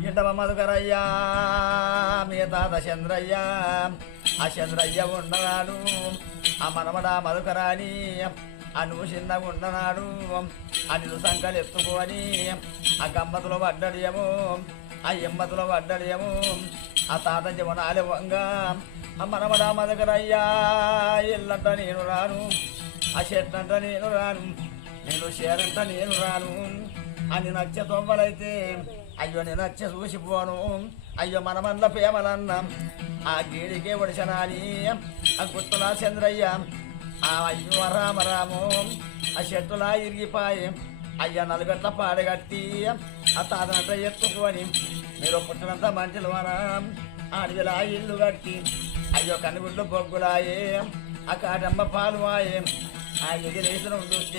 ఇంటవ మధుకరయ్యా మీ తాత చంద్రయ్య ఆ చంద్రయ్య ఉండనాడు ఆ మనమడా మధుకరాని అను చిన్నగా ఉండనాడు అనిలు సంకలు ఎత్తుకొని ఆ గమ్మతులో పడ్డడియము ఆ ఎమ్మతులో పడ్డడియము ఆ తాత జమనాలి వంగ ఆ మనమడా మధుకరయ్యా ఇల్లంట నేను రాను ఆ చెట్టంట నేను రాను నేను చేరంట నేను రాను అని నచ్చ తొవ్వలైతే అయ్యో నేను నచ్చ చూసిపోను అయ్యో మనమల్ల ప్రేమలన్న ఆ గీడికే ఒడిచనాని ఆ గుర్తులా చంద్రయ్య ఆ అయ్యో రామరాము ఆ చెట్టులా ఇరిగిపాయి అయ్యా నలుగట్ల పాడగట్టి ఆ తాతనంతా ఎత్తుకొని మీరు పుట్టినంత మంటలు వన అడవిలా ఇల్లు కట్టి అయ్యో కనుగుడ్లు బొగ్గులాయే ఆ కాటమ్మ పాలు ఆయే ఆ ఎగిరేసిన చూస్తే